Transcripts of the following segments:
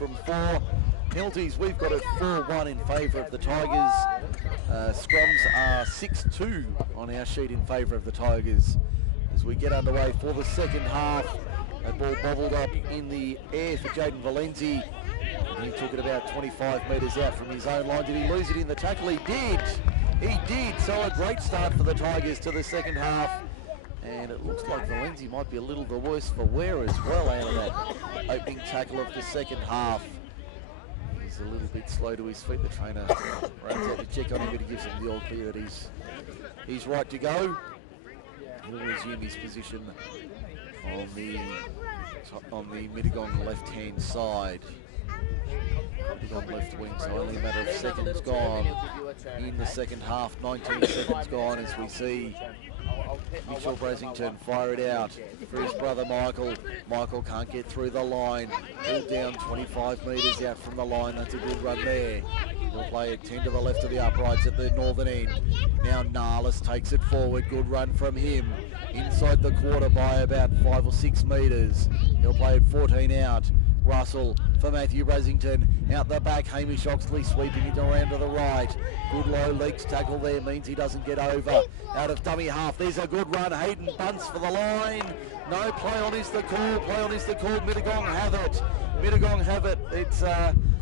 from 4. Penalties, we've got it 4-1 in favour of the Tigers. Scrums are 6-2 on our sheet in favour of the Tigers. As we get underway for the second half, that ball bobbled up in the air for Jaden Valenzi. He took it about 25 metres out from his own line. Did he lose it in the tackle? He did. He did. So a great start for the Tigers to the second half. And it looks like Valenzi might be a little the worse for wear as well out of that opening tackle of the second half. He's a little bit slow to his feet. The trainer runs out to check on him, but he gives him the all clear that he's right to go. He'll resume his position on the Mittagong left-hand side. Mittagong left wing, so only a matter of seconds gone in the second half. 19 seconds gone as we see Mitchell Brasington fire it out for his brother Michael. Michael can't get through the line. Pulled down 25 metres out from the line. That's a good run there. He'll play it 10 to the left of the uprights at the northern end. Now Narlis takes it forward. Good run from him. Inside the quarter by about 5 or 6 metres. He'll play it 14 out. Russell for Matthew Brasington. Out the back, Hamish Oxley sweeping it around to the right. Good low legs tackle there, means he doesn't get over. Out of dummy half, there's a good run. Hayden bunts for the line. No, play on is the call. Play on is the call. Mittagong have it. Mittagong have it. It's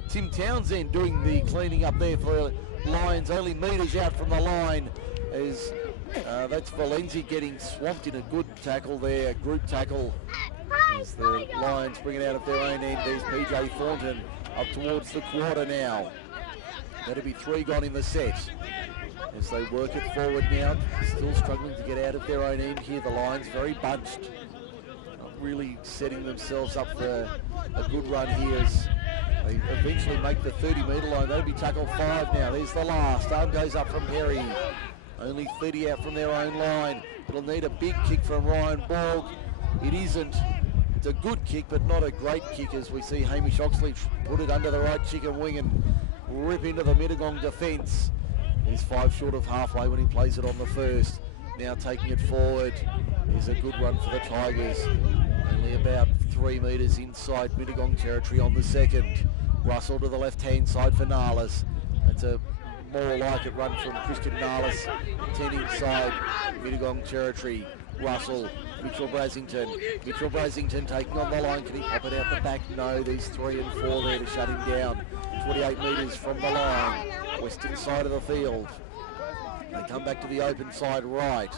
Tim Townsend doing the cleaning up there for Lions. Only metres out from the line. As that's Valenzi getting swamped in a good tackle there, group tackle. As the Lions bring it out of their own end. There's PJ Thornton up towards the quarter now. That'll be 3 gone in the set. As they work it forward now, still struggling to get out of their own end here. The Lions very bunched, not really setting themselves up for a good run here as they eventually make the 30-metre line. That'll be tackle 5 now. There's the last. Arm goes up from Perry. Only 30 out from their own line. It'll need a big kick from Ryan Borg. It isn't. It's a good kick, but not a great kick, as we see Hamish Oxley put it under the right chicken wing and rip into the Mittagong defence. He's 5 short of halfway when he plays it on the first. Now taking it forward is a good run for the Tigers. Only about 3 metres inside Mittagong territory on the second. Russell to the left-hand side for Narlis. That's a more like it run from Christian Narlis. 10 inside Mittagong territory. Russell, Mitchell Brasington. Mitchell Brasington taking on the line. Can he pop it out the back? No, there's 3 and 4 there to shut him down. 28 metres from the line. Western side of the field. They come back to the open side right.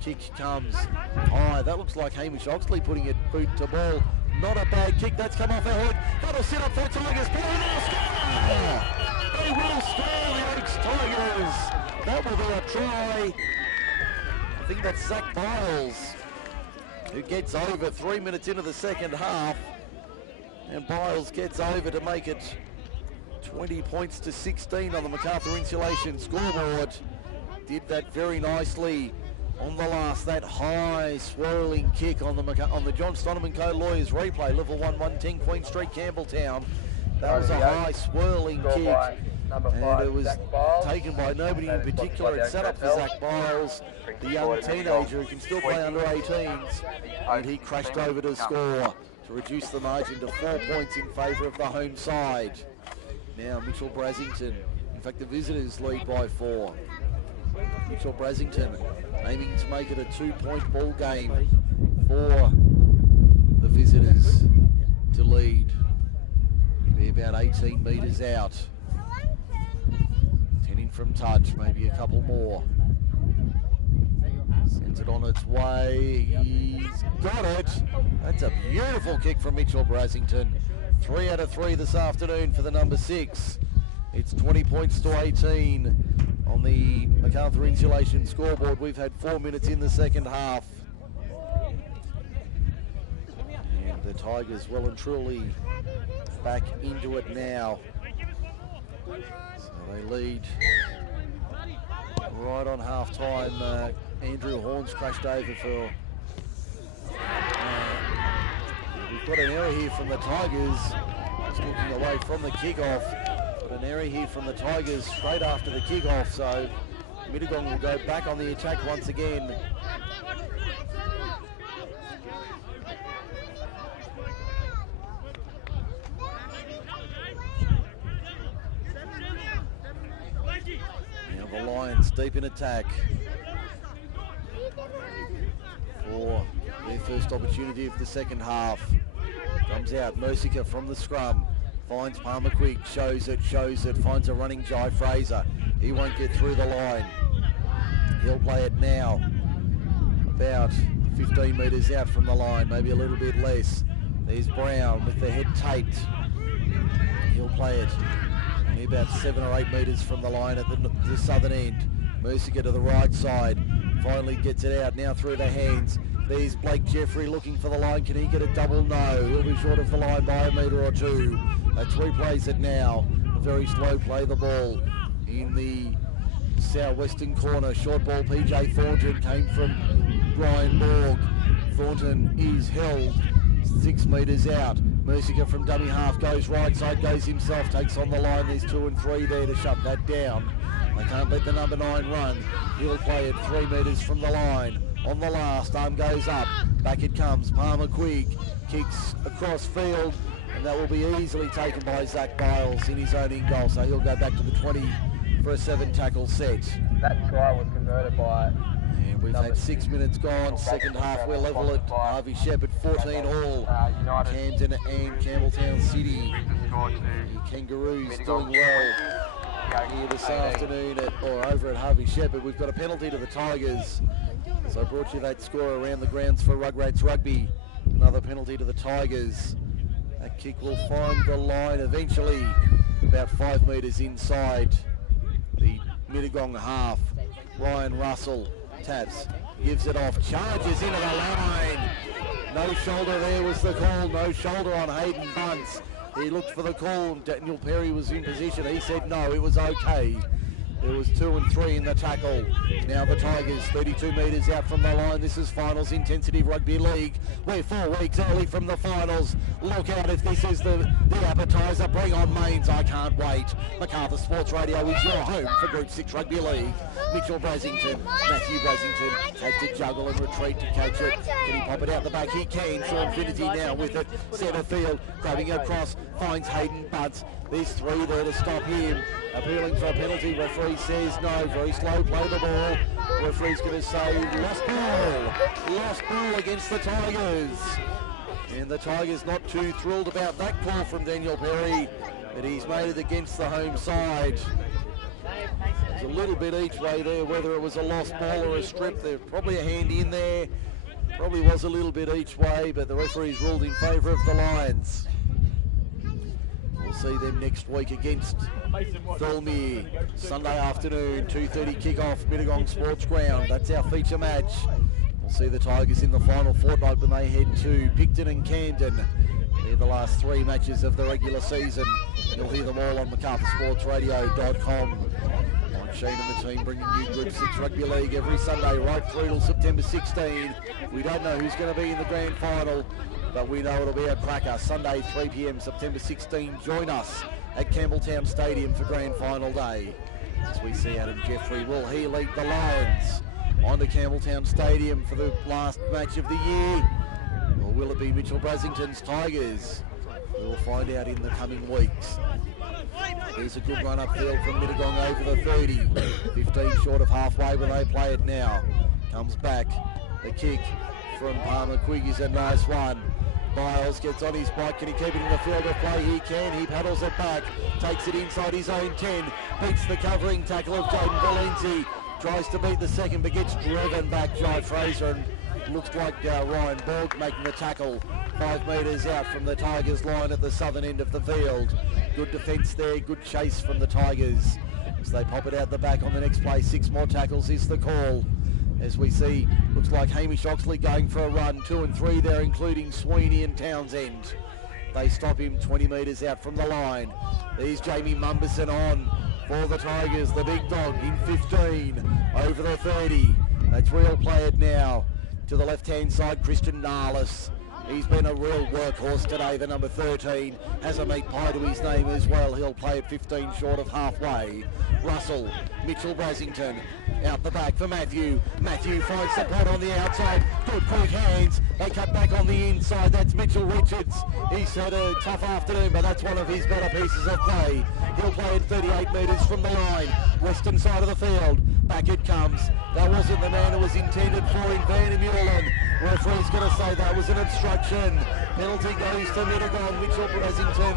Kick comes high. That looks like Hamish Oxley putting it boot to ball. Not a bad kick. That's come off ahead. That'll sit up for Tigers. They will score the Oaks Tigers. That will be a try. I think that's Zach Biles who gets over 3 minutes into the second half. And Biles gets over to make it 20 points to 16 on the MacArthur Insulation scoreboard. Did that very nicely on the last, that high swirling kick on the John Stoneman Co Lawyers replay, level 1, 110 Queen Street, Campbelltown. That was a high swirling kick, and it was taken by nobody in particular. It set up for Zach Biles, the young teenager who can still play under 18s, and he crashed over to score to reduce the margin to 4 points in favour of the home side. Now Mitchell Brasington, in fact the visitors lead by 4. Mitchell Brasington aiming to make it a 2-point ball game for the visitors to lead. Be about 18 metres out. 10 in from touch, maybe a couple more. Sends it on its way. He's got it. That's a beautiful kick from Mitchell Brasington. 3 out of 3 this afternoon for the number 6. It's 20 points to 18 on the MacArthur Insulation scoreboard. We've had 4 minutes in the second half. And the Tigers well and truly back into it now. So they lead right on half time. Andrew Horns crashed over for... we've got an error here from the Tigers. Just looking away from the kickoff. But an error here from the Tigers straight after the kickoff. So Mittagong will go back on the attack once again. The Lions deep in attack for their first opportunity of the second half. Comes out, Mercica from the scrum, finds Palmer quick, shows it, finds a running Jai Fraser. He won't get through the line. He'll play it now, about 15 metres out from the line, maybe a little bit less. There's Brown with the head taped. He'll play it only about 7 or 8 metres from the line at the southern end. Mercica to the right side, finally gets it out, now through the hands. There's Blake Jeffrey looking for the line. Can he get a double? No. He'll be short of the line by a metre or two. That's replays it now. A very slow play the ball in the southwestern corner. Short ball, PJ Thornton came from Brian Borg. Thornton is held 6 metres out. Mercica from dummy half goes right side, goes himself, takes on the line. There's 2 and 3 there to shut that down. They can't let the number 9 run. He'll play it 3 metres from the line. On the last, arm goes up, back it comes. Palmer Quigg kicks across field, and that will be easily taken by Zach Biles in his own in goal. So he'll go back to the 20 for a 7-tackle set. That try was converted by... And we've had 6 minutes gone. Second half, we're level at Harvey Shepherd, 14 all. Camden and Campbelltown City. The Kangaroos doing well here this afternoon over at Harvey Shepherd. We've got a penalty to the Tigers. So I brought you that score around the grounds for Rugrats Rugby. Another penalty to the Tigers. That kick will find the line eventually about 5 metres inside the Mittagong half. Ryan Russell taps, gives it off, charges into the line. No shoulder there was the call. No shoulder on Hayden Bunce. He looked for the call. Daniel Perry was in position. He said no, it was okay. There was 2 and 3 in the tackle. Now the Tigers 32 metres out from the line. This is finals intensity rugby league. We're 4 weeks early from the finals. Look out if this is the appetiser. Bring on mains, I can't wait. Macarthur Sports Radio is your home for Group 6 Rugby League. Mitchell Brasington, Matthew Brasington has to juggle and retreat to catch it. Can he pop it out the back? He can. Sean Finity now with it. Centre field, grabbing it across, finds Hayden Bunce. There's 3 there to stop him. Appealing for a penalty. Referee says no. Very slow play the ball. Referee's going to say lost ball. Lost ball against the Tigers. And the Tigers not too thrilled about that call from Daniel Perry, but he's made it against the home side. There's a little bit each way there, whether it was a lost ball or a strip. There's probably a hand in there. Probably was a little bit each way, but the referee's ruled in favour of the Lions. We'll see them next week against Thirlmere. Sunday afternoon, 2:30 kick-off, Mittagong Sports Ground. That's our feature match. We'll see the Tigers in the final fortnight when they head to Picton and Camden. They're the last 3 matches of the regular season. You'll hear them all on MacArthurSportsRadio.com. I'm Shean and the team bringing you Group 6 Rugby League every Sunday right through till September 16. We don't know who's going to be in the grand final, but we know it'll be a cracker. Sunday, 3 p.m, September 16. Join us at Campbelltown Stadium for grand final day. As we see Adam Jeffrey, will he lead the Lions onto Campbelltown Stadium for the last match of the year? Or will it be Mitchell Brasington's Tigers? We will find out in the coming weeks. There's a good run upfield from Mittagong over the 30. 15 short of halfway when they play it now. Comes back. The kick from Palmer Quigg is a nice one. Biles gets on his bike. Can he keep it in the field of play? He can. He paddles it back. Takes it inside his own 10. Beats the covering tackle of Jaden Valenzi. Tries to beat the second but gets driven back. Jai Fraser, and looks like Ryan Borg making the tackle 5 metres out from the Tigers line at the southern end of the field. Good defence there. Good chase from the Tigers as they pop it out the back on the next play. 6 more tackles is the call. As we see, looks like Hamish Oxley going for a run. 2 and 3 there, including Sweeney and Townsend. They stop him 20 metres out from the line. There's Jamie Mumberson on for the Tigers. The big dog in 15 over the 30. That's real play it now. To the left-hand side, Christian Narlis. He's been a real workhorse today, the number 13. Has a meat pie to his name as well. He'll play at 15 short of halfway. Russell, Mitchell Brasington. Out the back for Matthew. Matthew finds support on the outside. Good quick hands. They cut back on the inside. That's Mitchell Richards. He's had a tough afternoon, but that's one of his better pieces of play. He'll play at 38 metres from the line. Western side of the field. Back it comes. That wasn't the man it was intended for in Van Mullen. Referee's going to say that was an obstruction. Penalty goes to Mittagong. Mitchell Brasington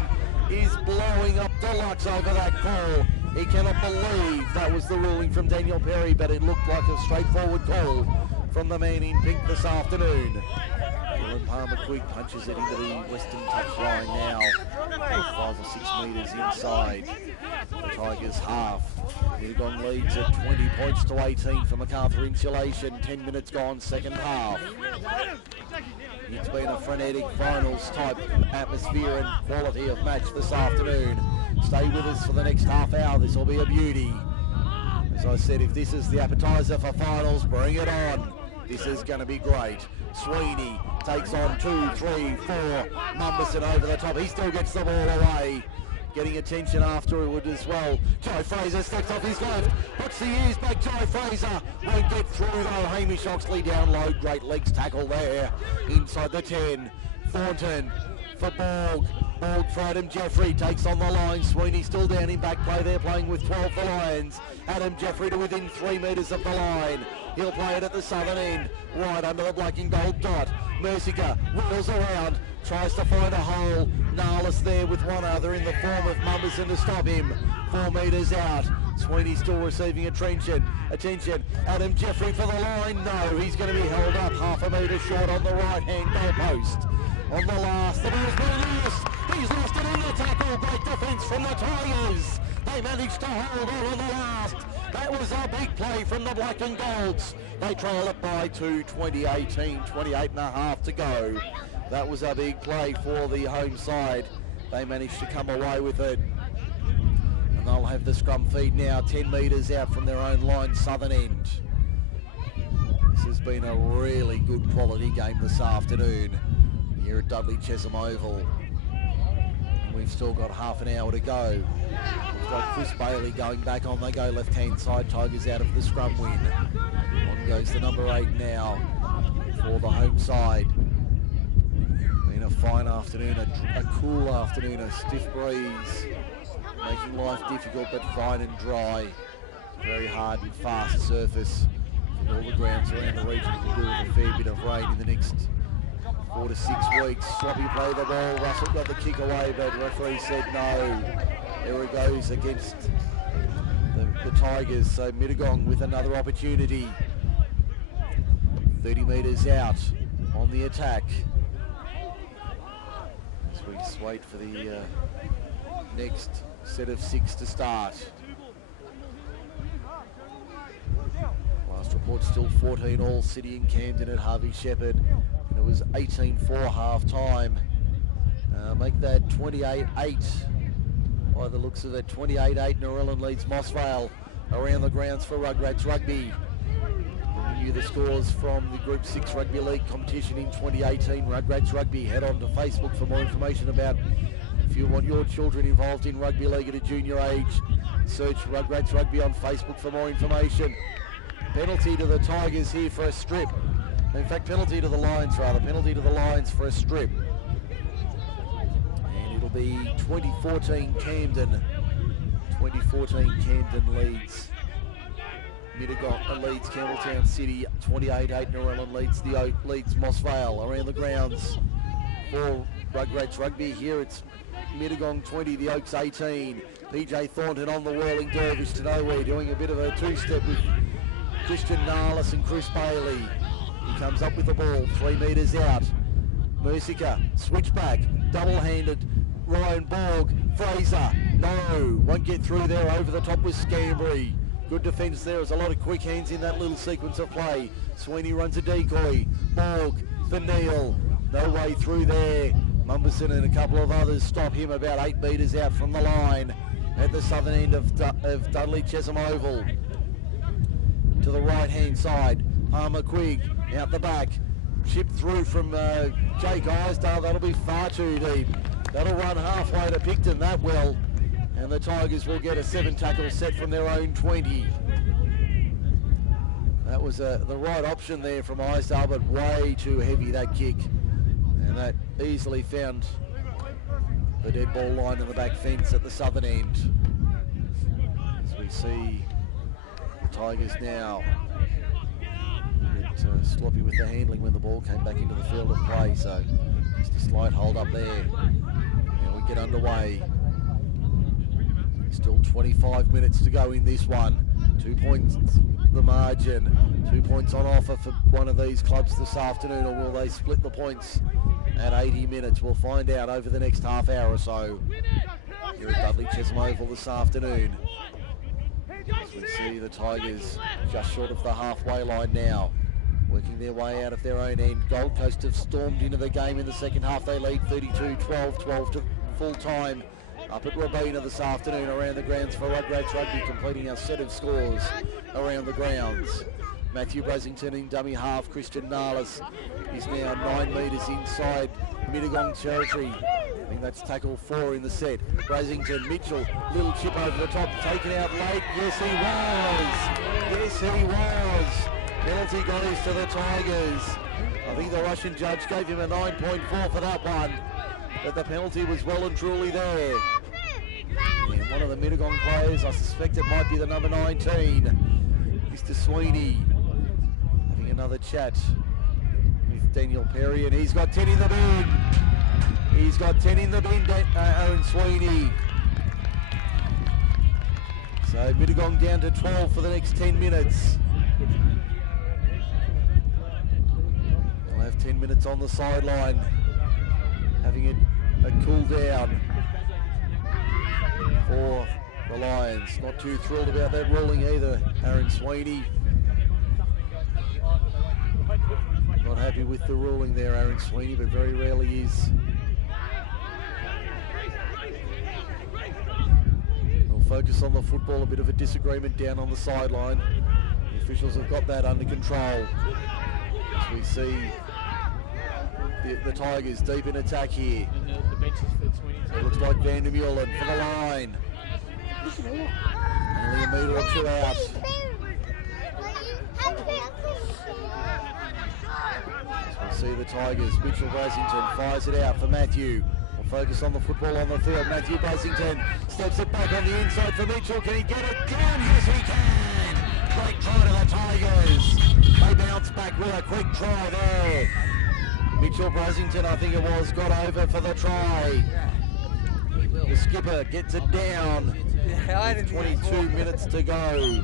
is blowing up deluxe over that call. He cannot believe that was the ruling from Daniel Perry, but it looked like a straightforward call from the man in pink this afternoon. Palmer quick punches it into the western touchline now. 5 or 6 metres inside the Tigers' half. Mittagong leads at 20 points to 18 for MacArthur Insulation. 10 minutes gone, second half. It's been a frenetic finals type atmosphere and quality of match this afternoon. Stay with us for the next half hour. This will be a beauty. As I said, if this is the appetizer for finals, bring it on. This is going to be great. Sweeney takes on 2, 3, 4. Mumberson over the top. He still gets the ball away. Getting attention afterward as well. Joe Fraser steps off his left. Puts the ears back. Joe Fraser won't get through though. Hamish Oxley down low. Great legs tackle there. Inside the 10. Thornton for Borg. Borg for Adam Jeffrey takes on the line. Sweeney still down in back play. They're playing with 12 for Lions. Adam Jeffrey to within 3 metres of the line. He'll play it at the southern end, right under the black and gold dot. Mercier wheels around, tries to find a hole. Narlis there with one other in the form of Mumberson to stop him. 4 metres out. Sweeney still receiving attention. Adam Jeffrey for the line. No, he's going to be held up half a metre short on the right-hand goalpost. On the last, the ball's been lost. He's lost it in the tackle. Great defence from the Tigers. They managed to hold on the last. That was a big play from the black and golds. They trail it by 2, 20-18, 28 and a half to go. That was a big play for the home side. They managed to come away with it. And they'll have the scrum feed now 10 metres out from their own line, southern end. This has been a really good quality game this afternoon here at Dudley Chesham Oval. We've still got half an hour to go. We've got Chris Bailey going back on. They go left-hand side. Tigers out of the scrum win. On goes the number 8 now for the home side. Been a fine afternoon, a cool afternoon, a stiff breeze, making life difficult but fine and dry. Very hard and fast surface. All the grounds around the region can do with a fair bit of rain in the next 4 to 6 weeks. Sloppy play the ball. Russell got the kick away, but referee said no. There it goes against the Tigers. So Mittagong with another opportunity. 30 metres out on the attack. As we just wait for the next set of 6 to start. Last report still 14 all. City and Camden at Harvey Shepherd. It was 18-4 half-time. Make that 28-8 by the looks of it. 28-8, Narellan leads Mossvale around the grounds for Rugrats Rugby. Bringing you the scores from the Group 6 Rugby League competition in 2018. Rugrats Rugby. Head on to Facebook for more information about if you want your children involved in rugby league at a junior age. Search Rugrats Rugby on Facebook for more information. Penalty to the Tigers here for a strip. In fact, penalty to the Lions rather. Penalty to the Lions for a strip. And it'll be 2014 Camden. 2014 Camden leads Mittagong leads Campbelltown City. 28-8 Narellan leads the Oak, leads Mossvale around the grounds for Rugrats Rugby. Here it's Mittagong 20, the Oaks 18. PJ Thornton on the whirling dervish to nowhere, doing a bit of a two-step with Christian Narlis and Chris Bailey. He comes up with the ball, 3 metres out. Mercier, switchback, double-handed. Ryan Borg, Fraser, no, won't get through there. Over the top with Scambry. Good defence there. There's a lot of quick hands in that little sequence of play. Sweeney runs a decoy. Borg for Neil. No way through there. Mumberson and a couple of others stop him about 8 metres out from the line at the southern end of Dudley Chesham Oval. To the right-hand side, Palmer Quigg out the back. Chipped through from Jake Isdale. That'll be far too deep. That'll run halfway to Picton, that will. And the Tigers will get a 7 tackle set from their own 20. That was the right option there from Isdale, but way too heavy, that kick. And that easily found the dead ball line in the back fence at the southern end. As we see the Tigers now a bit sloppy with the handling when the ball came back into the field of play, so just a slight hold up there. Now we get underway. Still 25 minutes to go in this one. 2 points the margin. 2 points on offer for one of these clubs this afternoon, or will they split the points at 80 minutes? We'll find out over the next half hour or so here at Dudley Chesham Oval this afternoon. As we see the Tigers just short of the halfway line now, working their way out of their own end. Gold Coast have stormed into the game in the second half. They lead 32-12, 12 to full time. Up at Robina this afternoon around the grounds for Rugrats Rugby, completing our set of scores around the grounds. Matthew Brasington in dummy half. Christian Nalis is now 9 metres inside Mittagong territory. I think that's tackle 4 in the set. Brasington, Mitchell, little chip over the top, taken out late. Yes, he was. Yes, he was. Penalty goes to the Tigers. I think the Russian judge gave him a 9.4 for that one, but the penalty was well and truly there. And one of the Mittagong players, I suspect it might be the number 19, Mr. Sweeney, having another chat with Daniel Perry, and he's got 10 in the bin. He's got 10 in the bin, Aaron Sweeney. So Mittagong down to 12 for the next 10 minutes. They'll have 10 minutes on the sideline, having a cool down for the Lions. Not too thrilled about that ruling either, Aaron Sweeney. Not happy with the ruling there, Aaron Sweeney, but very rarely is. We'll focus on the football, a bit of a disagreement down on the sideline. The officials have got that under control. As we see the Tigers deep in attack here. It looks like Van der Meulen for the line. Only a metre or two out. As we see the Tigers, Mitchell Brasington fires it out for Matthew. We'll focus on the football on the field. Matthew Brasington steps it back on the inside for Mitchell. Can he get it down? Yes, he can! Great try to the Tigers. They bounce back with a quick try there. Mitchell Brasington, I think it was, got over for the try. The skipper gets it down with 22 minutes to go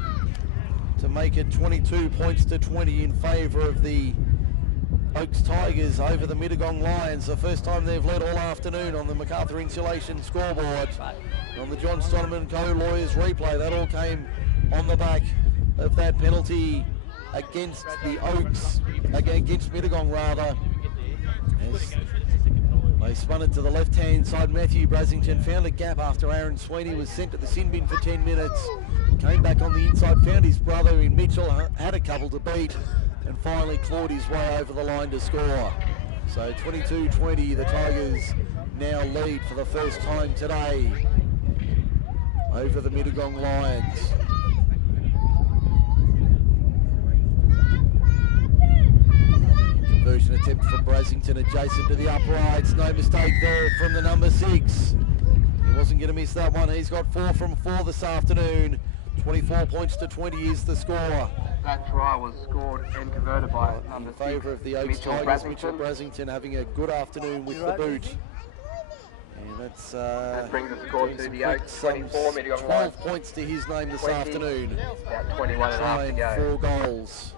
to make it 22 points to 20 in favour of the Oaks Tigers over the Mittagong Lions. The first time they've led all afternoon on the MacArthur Insulation scoreboard. On the John Stoneman Co-Lawyers replay, that all came on the back of that penalty against the Oaks, against Mittagong rather. As they spun it to the left-hand side, Matthew Brasington found a gap after Aaron Sweeney was sent to the sin bin for 10 minutes. Came back on the inside, found his brother in Mitchell, had a couple to beat, and finally clawed his way over the line to score. So 22-20, the Tigers now lead for the first time today over the Mittagong Lions. Conversion attempt from Brasington adjacent to the uprights. No mistake there from the number 6. He wasn't going to miss that one. He's got 4 from 4 this afternoon. 24 points to 20 is the score. That try was scored and converted by number 6. In favour of the Oaks Tigers. Mitchell Brasington having a good afternoon with the boot. And that brings the score to the Oaks 24, 12 points to his name this afternoon. About 21 and a half to go. 4 goals.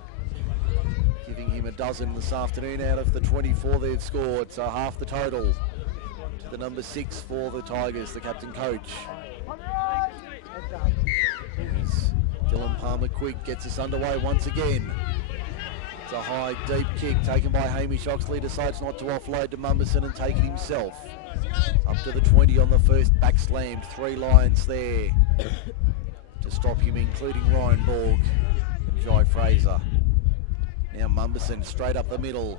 Giving him a dozen this afternoon out of the 24 they've scored, so half the total to the number 6 for the Tigers, the captain coach. As Dylan Palmer-Quick gets us underway once again. It's a high, deep kick taken by Hamish Oxley, decides not to offload to Mumberson and take it himself. Up to the 20 on the first, back slammed, 3 Lions there to stop him, including Ryan Borg and Jai Fraser. Now Mumberson straight up the middle.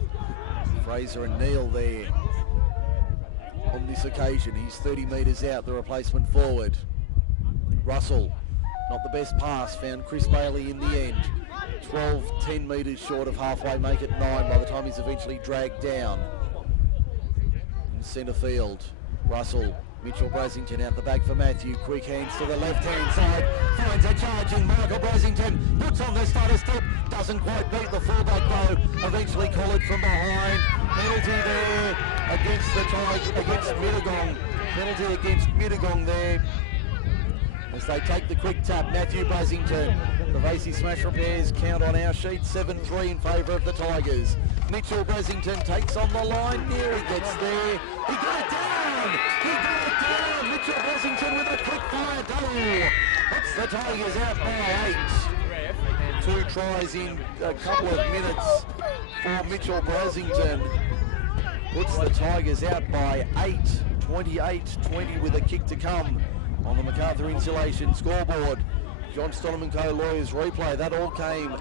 Fraser and Neal there. On this occasion, he's 30 metres out, the replacement forward. Russell, not the best pass, found Chris Bailey in the end. 10 metres short of halfway, make it 9 by the time he's eventually dragged down. In centre field, Russell, Mitchell Brasington out the back for Matthew, quick hands to the left-hand side, finds a charging Michael Brasington, puts on the starter step, doesn't quite beat the fullback though, eventually collared from behind, penalty there against Mittagong, penalty against Mittagong there, as they take the quick tap. Matthew Brasington, the Vasey Smash Repairs count on our sheet 7-3 in favour of the Tigers. Mitchell Brasington takes on the line, near he gets there, he got it down, Mitchell Brasington with a quick fire double, puts the Tigers out by 8. 2 tries in a couple of minutes for Mitchell Brasington, puts the Tigers out by 8, 28-20 with a kick to come on the MacArthur Insulation scoreboard. John Stonham & Co Lawyers replay, that all came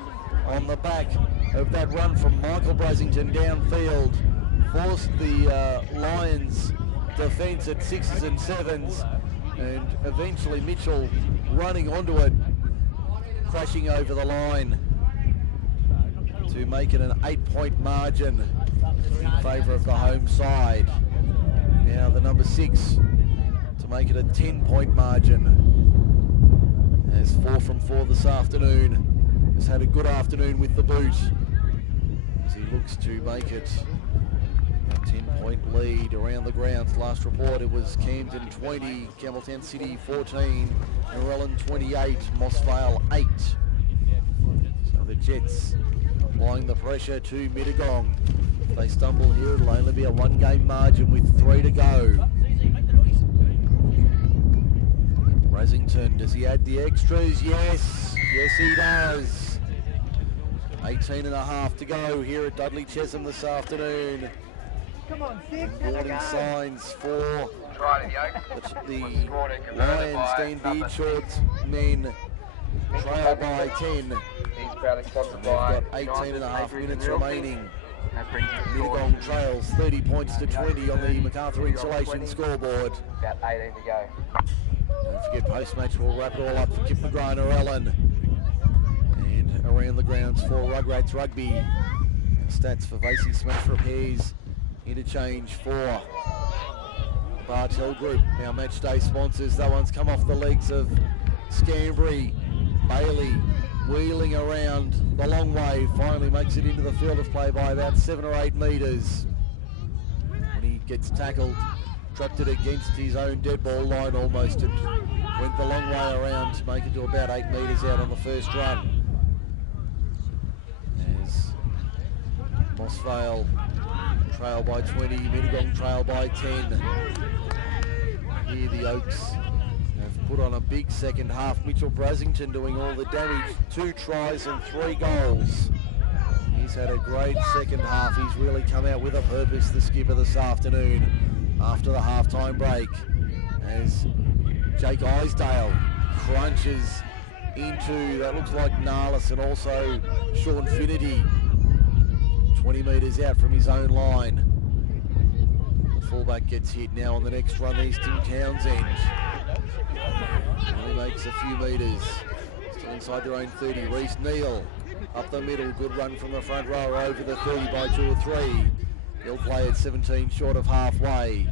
on the back of that run from Michael Brasington downfield, forced the Lions defence at 6s and 7s, and eventually Mitchell running onto it, crashing over the line to make it an 8-point margin in favour of the home side. Now the number 6 to make it a 10-point margin, as 4 from 4 this afternoon, has had a good afternoon with the boot as he looks to make it a 10-point lead around the grounds. Last report it was Camden 20, Campbelltown City 14, Narellan 28, Mossvale 8. So the Jets applying the pressure to Mittagong. If they stumble here, it'll only be a 1-game margin with 3 to go. Brasington, does he add the extras? Yes, yes he does. 18 and a half to go here at Dudley Chesham this afternoon. Come on, 6, Warning signs for the Lions. Dean Beardshaw's men trail by 10. They've got 18 and a half minutes remaining. Mittagong trails 30 points to 20 on the MacArthur Insulation scoreboard. About 18 to go. Don't forget, post-match we'll wrap it all up for Kip McGrath, Narellan, and around the grounds for Rugrats Rugby. And stats for Vasey Smash Repairs, interchange for Bartel Group, our match day sponsors. That one's come off the legs of Scambry. Bailey wheeling around the long way, finally makes it into the field of play by about 7 or 8 metres. When he gets tackled, trapped it against his own dead ball line almost, and went the long way around to make it to about 8 metres out on the first run. As Mossvale trail by 20, Mittagong trail by 10. Here the Oaks have put on a big second half. Mitchell Brasington doing all the damage, 2 tries and 3 goals. He's had a great second half. He's really come out with a purpose, the skipper, this afternoon after the half-time break, as Jake Isdale crunches into, that looks like Narlis, and also Sean Finity, 20 metres out from his own line. The fullback gets hit now on the next run, Easton Townsend. Only makes a few metres, still inside their own 30. Reece Neal up the middle, good run from the front row over the 30 by 2 or 3. He'll play at 17 short of halfway.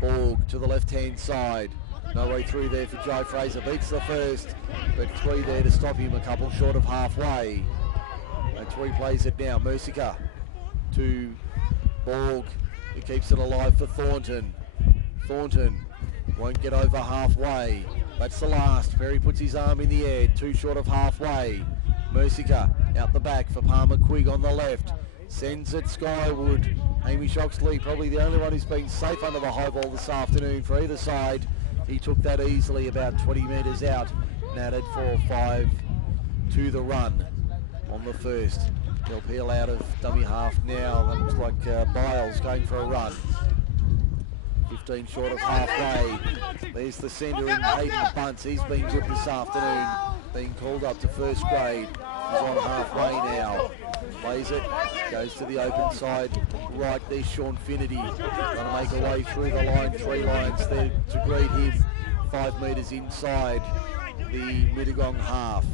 Borg to the left-hand side. No way through there for Joe Fraser. Beats the first, but 3 there to stop him, a couple short of halfway. That's where he plays it now. Mercica to Borg. He keeps it alive for Thornton. Thornton won't get over halfway. That's the last. Perry puts his arm in the air, 2 short of halfway. Mercica out the back for Palmer Quigg on the left. Sends it skyward. Amy Shoxley, probably the only one who's been safe under the high ball this afternoon for either side. He took that easily about 20 metres out and added 4 or 5 to the run on the first. He'll peel out of dummy half now. That looks like Biles going for a run. 15 short of halfway. There's the centre in Hayden Bunce. He's been good this afternoon, being called up to first grade. He's on halfway now. Plays it, goes to the open side. Right there's Sean Finity. Going to make a way through the line. 3 lines there to greet him. 5 metres inside the Mittagong half.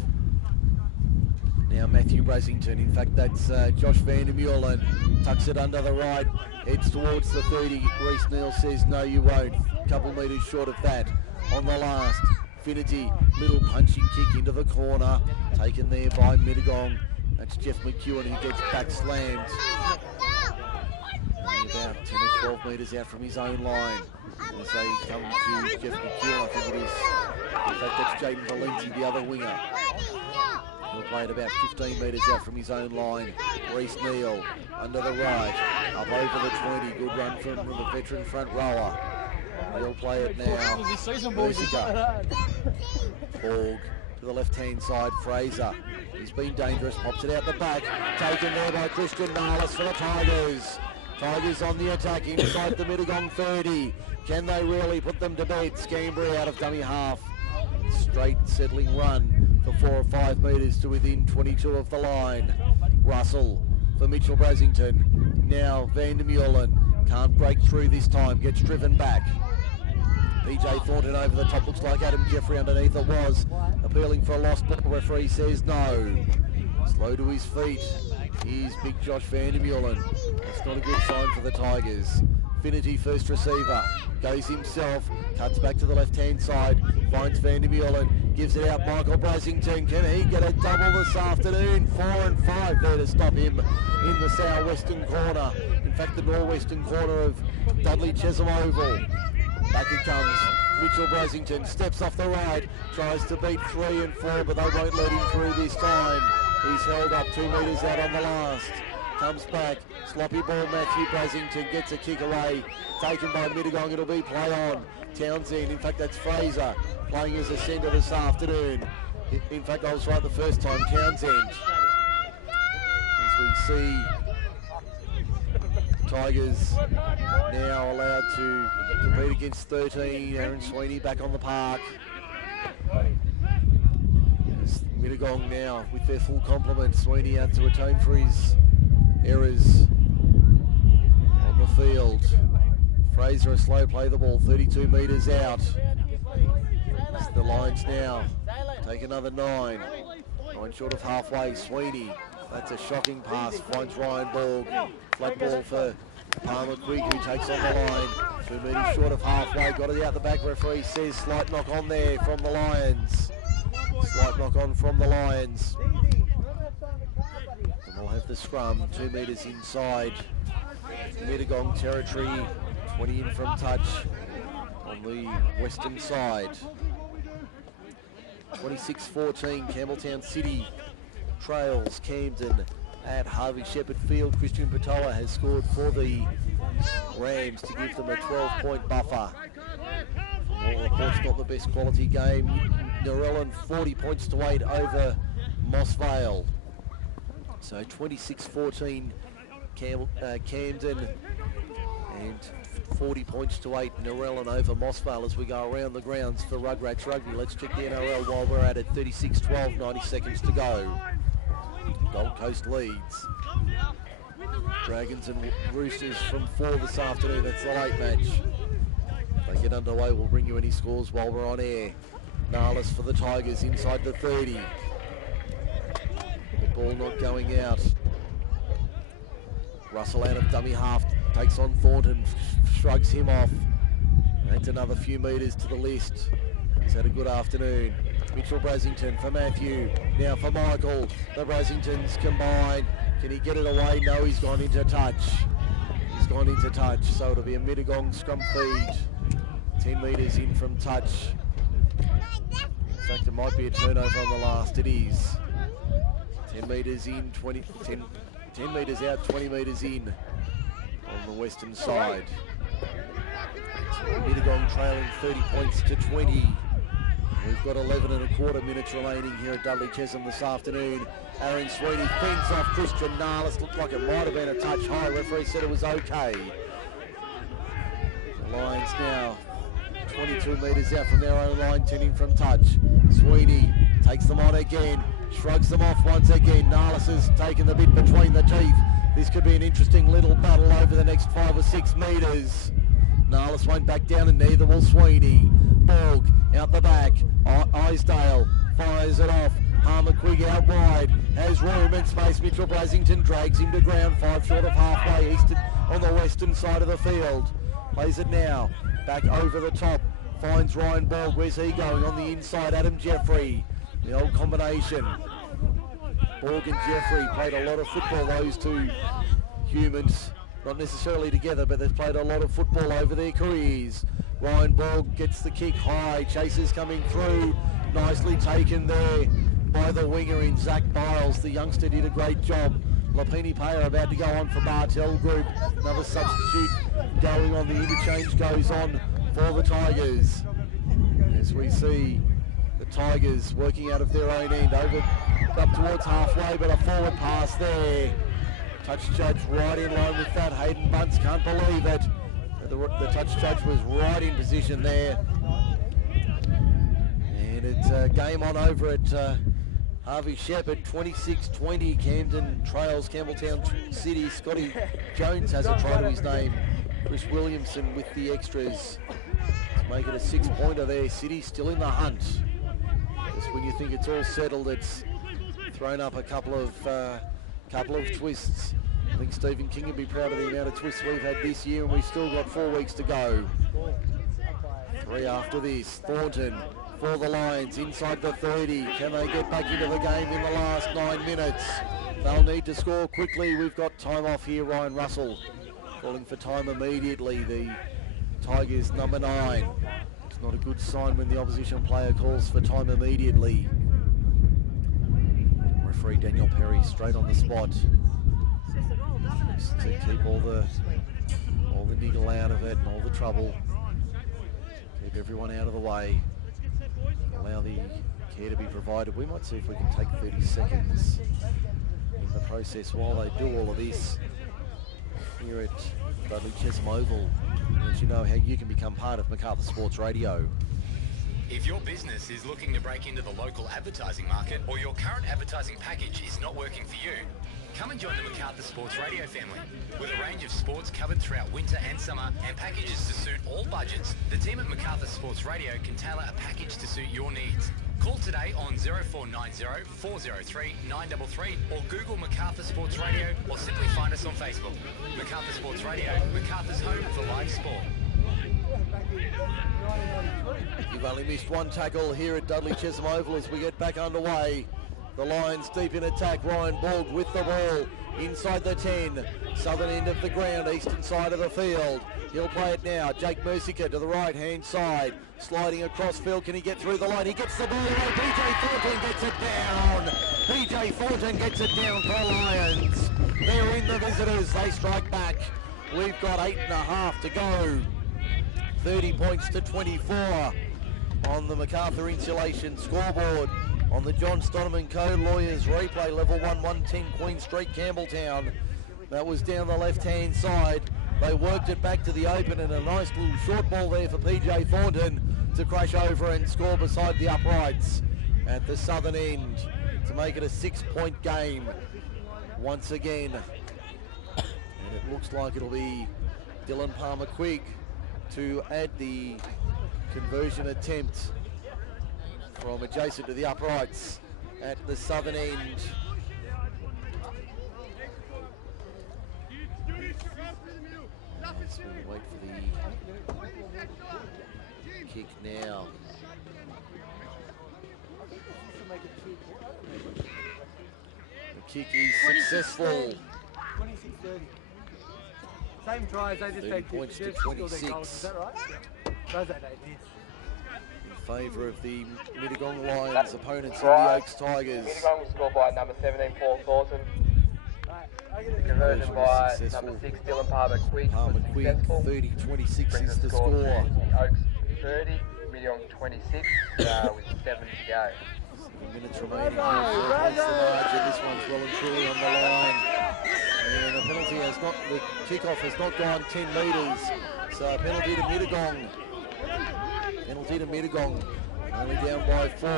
Now Matthew Brasington, in fact that's Josh van der Meulen, tucks it under the right, heads towards the 30. Reece Neal says no you won't, couple metres short of that. On the last, Finity, little punching kick into the corner, taken there by Mittagong. That's Jeff McEwen who gets back slammed. About 10 or 12 metres out from his own line. As they come to Jeff McEwen, I think it is. In fact, that's Jaden Valenti, the other winger. He'll play it about 15 metres out from his own line. Reece Neal under the right, up over the 20. Good run from the veteran front rower. He'll play it now. Mercier. Borg to the left-hand side. Fraser. He's been dangerous. Pops it out the back. Taken there by Christian Narlis for the Tigers. Tigers on the attack inside the Mittagong 30. Can they really put them to bed? Scambry out of dummy half. Straight settling run for 4 or 5 metres to within 22 of the line. Russell for Mitchell Brasington. Now van der Meulen can't break through this time. Gets driven back. PJ Thornton over the top. Looks like Adam Jeffrey underneath it was. Appealing for a lost ball. Referee says no. Slow to his feet. Here's big Josh van der Meulen. That's not a good sign for the Tigers. Finity first receiver, goes himself, cuts back to the left-hand side, finds van der Meulen, gives it out Michael Brasington. Can he get a double this afternoon? 4 and 5 there to stop him in the southwestern corner. In fact, the northwestern corner of Dudley Chesham Oval. Back it comes. Mitchell Brasington steps off the right, tries to beat 3 and 4, but they won't let him through this time. He's held up 2 metres out on the last. Comes back, sloppy ball, Matthew Brasington gets a kick away, taken by Mittagong, it'll be play on. Townsend, in fact that's Fraser, playing as a centre this afternoon. In fact I was right the first time, Townsend. As we see Tigers now allowed to compete against 13, Aaron Sweeney back on the park. As Mittagong now with their full complement, Sweeney out to atone for his errors on the field. Fraser a slow play the ball, 32 metres out. As the Lions now take another 9 short of halfway. Sweeney, that's a shocking pass, finds Ryan Borg. Flat ball for Palmer Quigg who takes on the line. 2 metres short of halfway, got it out the back. Referee says slight knock on there from the Lions. Slight knock on from the Lions. We'll have the scrum 2 metres inside Mittagong territory, 20 in from touch on the western side. 26-14, Campbelltown City trails Camden at Harvey Shepherd Field. Christian Patoa has scored for the Rams to give them a 12-point buffer. All reports not the best quality game. Narellan 40 points to 8 over Moss Vale. So 26-14 Camden and 40 points to 8 Narellan over Moss Vale as we go around the grounds for Rugrats Rugby. Let's check the NRL while we're at it. 36-12, 90 seconds to go. Gold Coast leads. Dragons and Roosters from 4 this afternoon. That's the late match. If they get underway, we'll bring you any scores while we're on air. Narlis for the Tigers inside the 30. Ball not going out. Russell out of dummy half, takes on Thornton, shrugs him off. That's another few metres to the list. He's had a good afternoon. Mitchell Brasington for Matthew, now for Michael. The Brasingtons combine. Can he get it away? No, he's gone into touch. He's gone into touch, so it'll be a Mittagong scrum feed. 10 metres in from touch. In fact, it might be a turnover on the last. It is. 10 metres in, 10 metres out, 20 metres in on the western side. Mittagong trailing 30 points to 20. We've got 11 and a quarter minutes remaining here at Dudley Chesham this afternoon. Aaron Sweeney fends off Christian Narlis. Looked like it might have been a touch high. Referee said it was okay. The Lions now 22 metres out from their own line, 10 in from touch. Sweeney takes them on again, shrugs them off once again. Narlis has taken the bit between the teeth. This could be an interesting little battle over the next 5 or 6 metres. Narlis won't back down and neither will Sweeney. Borg out the back. Isdale fires it off. Palmer Quigg out wide. has room and space. Mitchell Blazington drags him to ground, 5 short of halfway, on the western side of the field. Plays it now, back over the top, finds Ryan Borg. Where's he going? On the inside, Adam Jeffrey. The old combination. Borg and Jeffrey played a lot of football, those two humans. Not necessarily together, but they've played a lot of football over their careers. Ryan Borg gets the kick high. Chasers coming through. Nicely taken there by the winger in Zach Biles. The youngster did a great job. Lapini Payer about to go on for Bartel Group. Another substitute going on. The interchange goes on for the Tigers. As we see the Tigers working out of their own end. Over up towards halfway, but a forward pass there. Touch judge right in line with that. Hayden Bunce can't believe it. The touch judge was right in position there. And it's game on over at Harvey Shepherd, 26-20. Camden trails Campbelltown City. Scotty Jones has a try to his name. Chris Williamson with the extras to make it a 6-pointer there. City still in the hunt. Just when you think it's all settled, it's thrown up a couple of twists. I think Stephen King would be proud of the amount of twists we've had this year, and we've still got 4 weeks to go. 3 after this. Thornton for the Lions inside the 30. Can they get back into the game in the last 9 minutes? They'll need to score quickly. We've got time off here. Ryan Russell calling for time immediately. The Tigers number 9. It's not a good sign when the opposition player calls for time immediately. Referee Daniel Perry straight on the spot. Just to keep all the niggle out of it and all the trouble. Keep everyone out of the way. Allow the care to be provided. We might see if we can take 30 seconds in the process while they do all of this here at Dudley Chesham Oval. Let you know how you can become part of Macarthur Sports Radio. If your business is looking to break into the local advertising market, or your current advertising package is not working for you, come and join the Macarthur Sports Radio family. With a range of sports covered throughout winter and summer and packages to suit all budgets, the team at Macarthur Sports Radio can tailor a package to suit your needs. Call today on 0490 403 933 or Google Macarthur Sports Radio, or simply find us on Facebook. Macarthur Sports Radio, Macarthur's home for live sport. You've only missed one tackle here at Dudley Chesham Oval as we get back underway. The Lions deep in attack. Ryan Borg with the ball inside the 10. Southern end of the ground, eastern side of the field. He'll play it now. Jake Merciker to the right-hand side. Sliding across field. Can he get through the line? He gets the ball away. PJ Thornton gets it down. PJ Thornton gets it down for Lions. They're in the visitors. They strike back. We've got 8.5 to go. 30 points to 24 on the Macarthur Insulation scoreboard. On the John Stoneman Co. Lawyers replay, level 1, 110 Queen Street, Campbelltown. That was down the left-hand side. They worked it back to the open, and a nice little short ball there for PJ Thornton to crash over and score beside the uprights at the southern end to make it a 6-point game once again. And it looks like it'll be Dylan Palmer-Quigg to add the conversion attempt from adjacent to the uprights at the southern end. Just going to wait for the kick now. The kick is successful. 26-30. Same tries, they just 30 take points to 26. Is that right? Those they did. In favour of the Mittagong Lions, opponents of the Oaks Tigers. Mittagong was scored by number 17, Paul Thornton. Conversion by number 6, Dylan Palmer-Quigg. Palmer-Quigg, 30-26 is the score. Oaks 30, Mittagong 26, with 7 to go. 7 minutes remaining here for the margin. This one's well and truly on the line. And the penalty has not, the kickoff has not gone 10 metres. So penalty to Mittagong. Penalty to Mittagong. Only down by 4.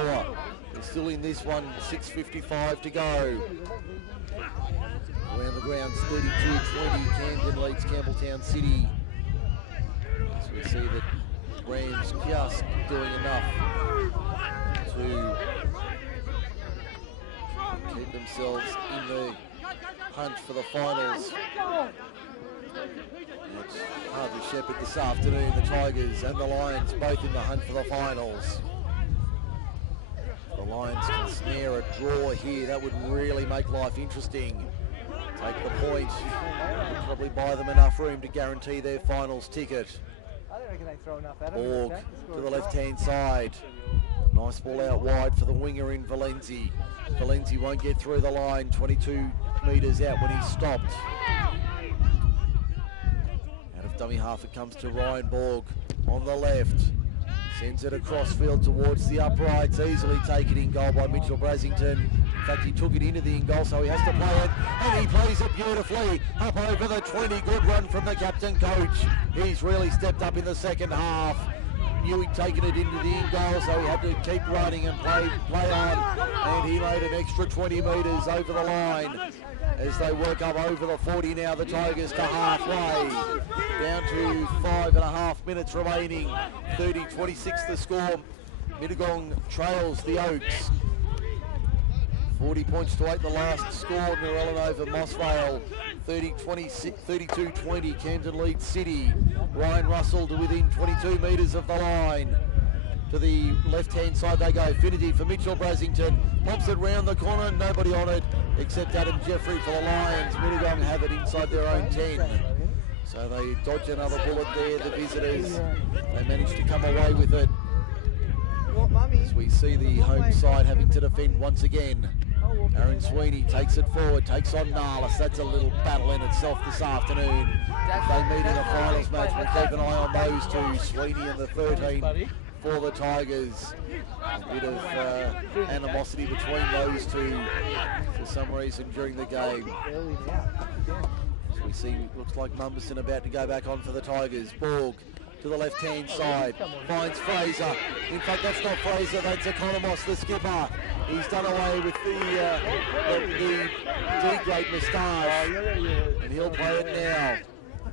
They're still in this one, 6:55 to go. Around the grounds, 32-20. Camden leads Campbelltown City. So we see that Rams just doing enough to keep themselves in the hunt for the finals. It's Harvey Shepherd this afternoon, the Tigers and the Lions both in the hunt for the finals. The Lions can snare a draw here. That would really make life interesting. Take the point, and probably buy them enough room to guarantee their finals ticket. I don't reckon they throw enough at Borg to the left-hand side. Nice ball out wide for the winger in Valenzi. Valenzi won't get through the line, 22 metres out when he's stopped. Out of dummy half it comes to Ryan Borg on the left. Sends it across field towards the uprights, easily taken in goal by Mitchell Brasington. In fact, he took it into the in goal, so he has to play it, and he plays it beautifully up over the 20. Good run from the captain coach. He's really stepped up in the second half. Knew he'd taken it into the in goal, so he had to keep running and play on, and he made an extra 20 metres over the line. As they work up over the 40 now, the Tigers to halfway. Down to 5.5 minutes remaining. 30-26 the score. Mittagong trails the Oaks. 40 points to 8 the last score. Narellan over Mossvale. 32-20 Camden leads City. Ryan Russell to within 22 metres of the line. To the left-hand side they go. Finity for Mitchell Brasington. Pops it round the corner. Nobody on it except Adam Jeffrey for the Lions. Mittagong have it inside their own 10. So they dodge another bullet there, the visitors. They managed to come away with it. As we see the home side having to defend once again. Aaron Sweeney takes it forward, takes on Narlis. That's a little battle in itself this afternoon. If they meet in a finals match, we'll keep an eye on those two, Sweeney and the 13 for the Tigers. A bit of animosity between those two for some reason during the game. As we see, looks like Mumberson about to go back on for the Tigers. Borg to the left-hand side, finds Fraser. In fact, that's not Fraser, that's Economos, the skipper. He's done away with the D-grade moustache, and he'll play it now.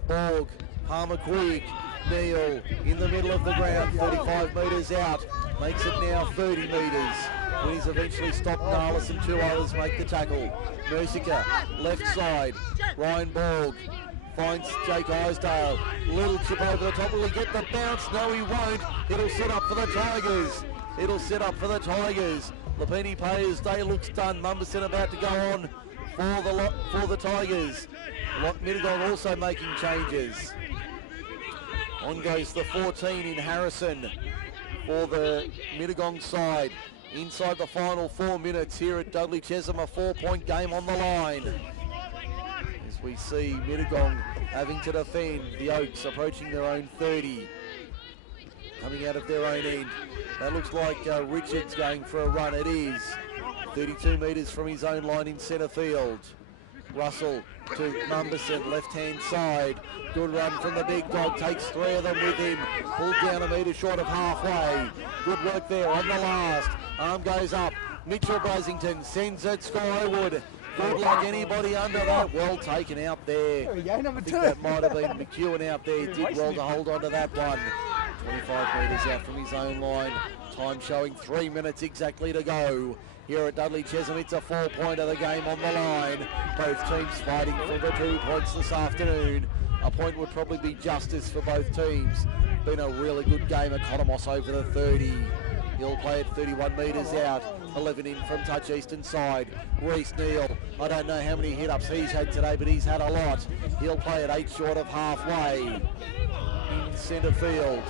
Borg, Palmer Quigg, Neil in the middle of the ground, 35 metres out, makes it now 30 metres. When he's eventually stopped, Narlis and two others make the tackle. Mercica, left side, Ryan Borg finds Jake Isdale. Little chip over the top. Will he get the bounce? No, he won't. It'll set up for the Tigers. It'll set up for the Tigers. Lapini Payer's day looks done. Mumberson about to go on for the Tigers. Mittagong also making changes. On goes the 14 in Harrison for the Mittagong side. Inside the final 4 minutes here at Dudley Chesham, a 4-point game on the line. As we see Mittagong having to defend, the Oaks approaching their own 30. Coming out of their own end. That looks like Richards going for a run. It is. 32 metres from his own line in centre field. Russell to Mumberson, left-hand side. Good run from the big dog, takes 3 of them with him. Pulled down a metre short of halfway. Good work there on the last. Arm goes up. Mitchell Brasington sends it skyward. Good luck, anybody under that. Well taken out there. There we go, number 2. I think that might have been McEwen out there. Did well to hold on to that one. 25 metres out from his own line. Time showing 3 minutes exactly to go. Here at Dudley Chesham, it's a 4-pointer, the game on the line. Both teams fighting for the 2 points this afternoon. A point would probably be justice for both teams. Been a really good game. Economos over the 30. He'll play it 31 metres out. 11 in from touch eastern side. Reece Neal, I don't know how many hit-ups he's had today, but he's had a lot. He'll play it 8 short of halfway. In centre field.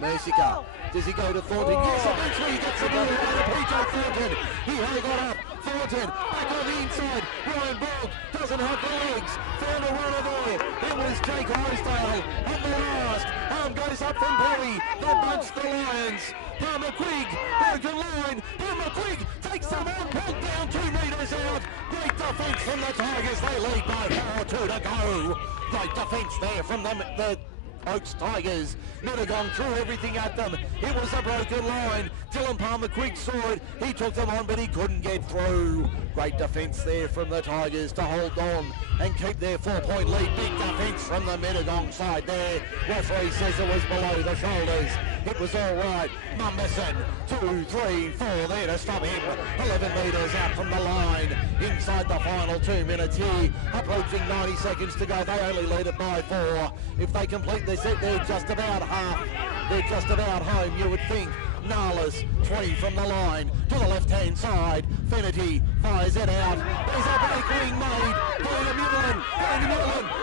Mercica. Does he go to Thornton? Yes, eventually he gets the ball away to PJ Thornton. He got up. Thornton back on the inside. Ryan Borg doesn't have the legs. Found a runner there. It was Jake Isdale on the last. Arm goes up from Perry. They bunch the Lions. Palmer Quigg, broken line. Palmer Quigg takes them on. Pulled down 2 metres out. Great defence from the Tigers. They lead by 4-2 to go. Great defence there from the Oaks Tigers. Mittagong threw everything at them. It was a broken line. Dylan Palmer Quigg saw it. He took them on, but he couldn't get through. Great defence there from the Tigers to hold on and keep their 4-point lead. Big defence from the Mittagong side there. Referee says it was below the shoulders. It was all right. Mumberson, 2, 3, 4 there to stop him. 11 metres out from the line. Inside the final 2 minutes here. Approaching 90 seconds to go. They only lead it by 4. If they complete their set, they're just about half. They're just about home, you would think. Nalas, 20 from the line to the left-hand side. Finity fires it out. There's a break being made. Going to Mullen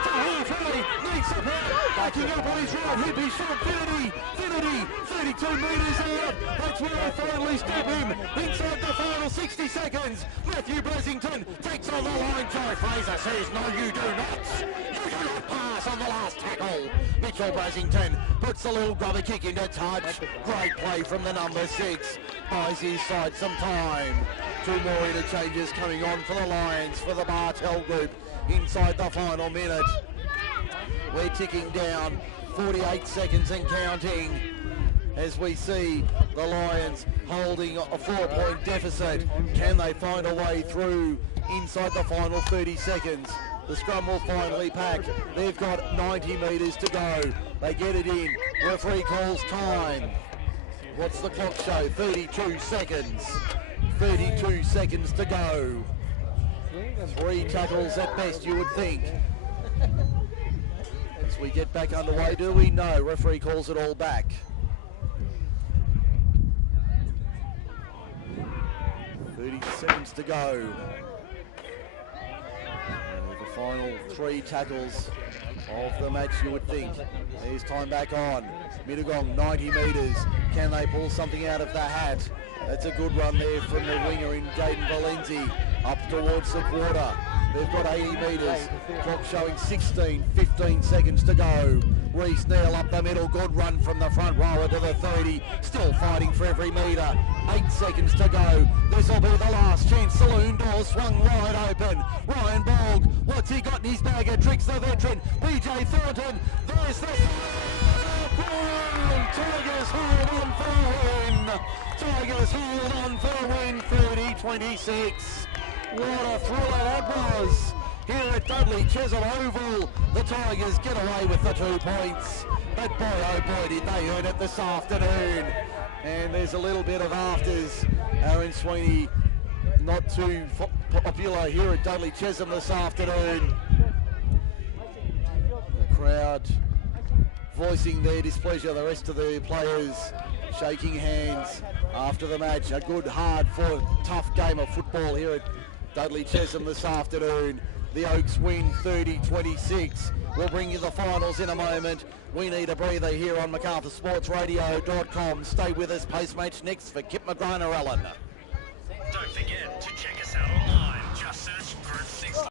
to halfway. Needs support. Backing up on his right hip. He's shot. Finity, 32 metres out. That's where they finally stop him. Inside the final 60 seconds. Matthew Brasington takes on the line. Joe Fraser says, no, you do not. You do not pass on the last tackle. Mitchell Brasington puts the little grubber kick into touch. Great play from the number 6. Buys his side some time. 2 more interchanges coming on for the Lions for the Bartel group inside the final minute. We're ticking down 48 seconds and counting as we see the Lions holding a 4-point deficit. Can they find a way through inside the final 30 seconds? The scrum will finally pack. They've got 90 metres to go. They get it in. Referee calls time. What's the clock show? 32 seconds. 32 seconds to go. 3 tackles at best, you would think. As we get back underway, do we? No. Referee calls it all back. 30 seconds to go. The final 3 tackles of the match, you would think. There's time back on. Mittagong, 90 metres. Can they pull something out of the hat? That's a good run there from the winger in Jaden Valenzi. Up towards the quarter. They've got 80 metres. Clock showing 15 seconds to go. Reese Neal up the middle. Good run from the front rower to the 30. Still fighting for every metre. 8 seconds to go. This will be the last chance. Saloon door swung wide open. Ryan Borg, what's he got in his bag of tricks? The veteran, BJ Thornton. There's the Tigers hold on for a win. Tigers hold on for a win. 30-26. What a thriller that was. Here at Dudley Chisholm Oval, the Tigers get away with the 2 points. But boy, oh boy, did they earn it this afternoon. And there's a little bit of afters. Aaron Sweeney, not too popular here at Dudley Chisholm this afternoon. The crowd voicing their displeasure. The rest of the players shaking hands after the match. A good, hard-fought, tough game of football here at Dudley Chisholm this afternoon. The Oaks win 30-26. We'll bring you the finals in a moment. We need a breather here on MacArthurSportsRadio.com. Stay with us, post-match next for Kip McGrainer Allen. Don't forget to check